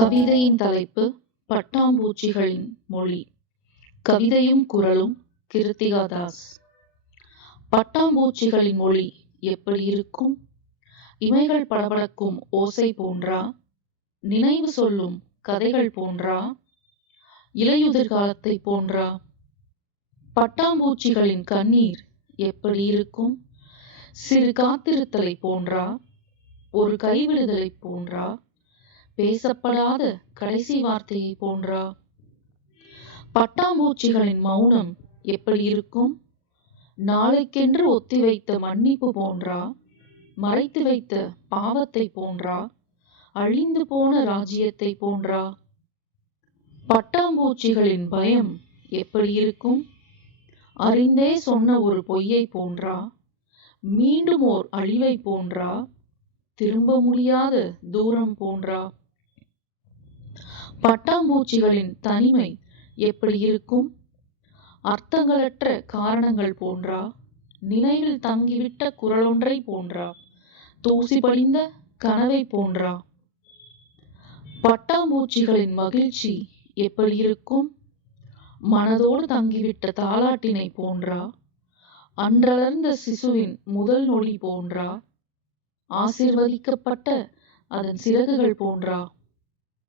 கவிதையின் தலைப்பு பட்டாம்பூச்சிகளின் மொழி. கவிதையும் குரலும் கிருத்திகா தாஸ். பட்டாம்பூச்சிகளின் மொழி எப்படி இருக்கும்? இமைகள் படபடக்கும் ஓசை போன்றா? நினைவு சொல்லும் கதைகள் போன்றா? இலையுதிர் காலத்தை போன்றா? பட்டாம்பூச்சிகளின் கண்ணீர் எப்படி இருக்கும்? சிறு காத்திருத்தலை போன்றா? ஒரு கைவிடுதலை போன்றா? பேசப்படாத கடைசி வார்த்தையை போன்றா? பட்டாம்பூச்சிகளின் மௌனம் எப்படி இருக்கும்? நாளைக்கென்று ஒத்திவைத்த மன்னிப்பு போன்றா? மறைத்து வைத்த பாவத்தை போன்றா? அழிந்து போன ராஜ்யத்தை போன்றா? பட்டாம்பூச்சிகளின் பயம் எப்படி இருக்கும்? அறிந்தே சொன்ன ஒரு பொய்யை போன்றா? மீண்டும் ஓர் அழிவை போன்றா? திரும்ப முடியாத தூரம் போன்றா? பட்டாம்பூச்சிகளின் தனிமை எப்படி இருக்கும்? அர்த்தங்களற்ற காரணங்கள் போன்றா? நினைவில் தங்கிவிட்ட குரலொன்றை போன்றா? தூசி படிந்த கனவை போன்றா? பட்டாம்பூச்சிகளின் மகிழ்ச்சி எப்படி இருக்கும்? மனதோடு தங்கிவிட்ட தாலாட்டினை போன்றா? அன்றளர்ந்த சிசுவின் முதல் நொடி போன்றா? ஆசீர்வதிக்கப்பட்ட அதன் சிறகுகள் போன்றா?